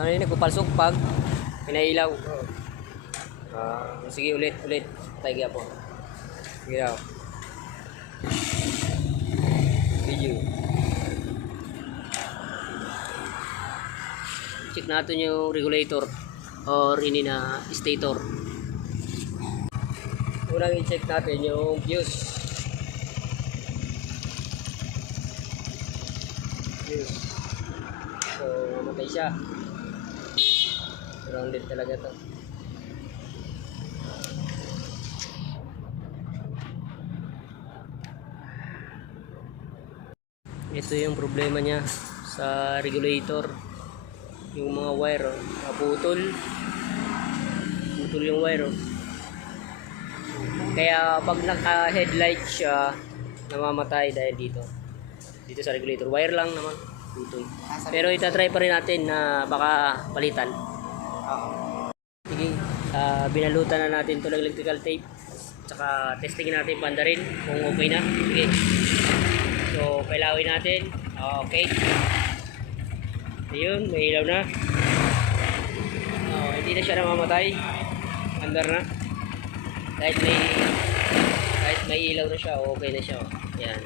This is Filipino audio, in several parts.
Ano yun, nagpapalsok pag pinailaw. Sige, ulit. Tayo po. Sige daw. Video. Check natin yung regulator or ini na stator. Unang i-check natin yung fuse. So, mamatay siya. Grounded talaga to. Ito yung problema niya sa regulator. Yung mga wire, naputol. Putol yung wire. Kaya pag naka-headlight siya, namamatay dahil dito. Dito sa regulator. Wire lang naman. Putol. Pero itatry pa rin natin na baka palitan. Sige, binalutan na natin ito ng electrical tape. Tsaka testingin natin banda rin kung okay na. Sige. So, pailawin natin. Okay. Ayun, may ilaw na. Hindi na siya namamatay. Andar na. Kahit may ilaw na siya, okay na siya. Ayan.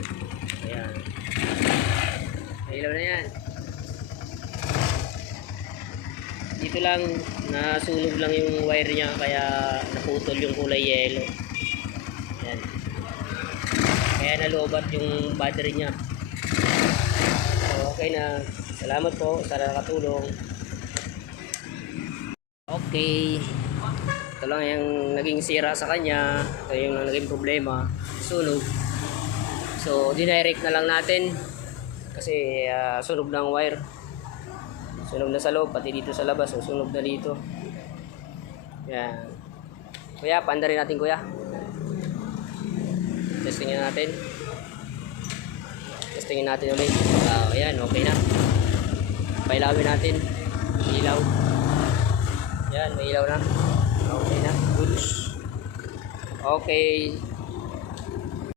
May ilaw na yan. Dito lang, nasunog lang yung wire niya, kaya naputol yung kulay yellow. Ayan. Kaya nalobat yung battery niya. So, okay na. Salamat po, sana nakatulong. Okay. Ito lang yung naging sira sa kanya. Ito yung naging problema. Sunog. So, dinirect na lang natin. Kasi sunog na ang wire. Sunog na sa loob, pati dito sa labas. So, sunog na dito. Yan. Kuya, paanda rin natin kuya. Testingin natin. Testingin natin ulit. Ayan, okay na. Pailawin natin. Ilaw. Yan, may ilaw na. Okay na. Good. Okay.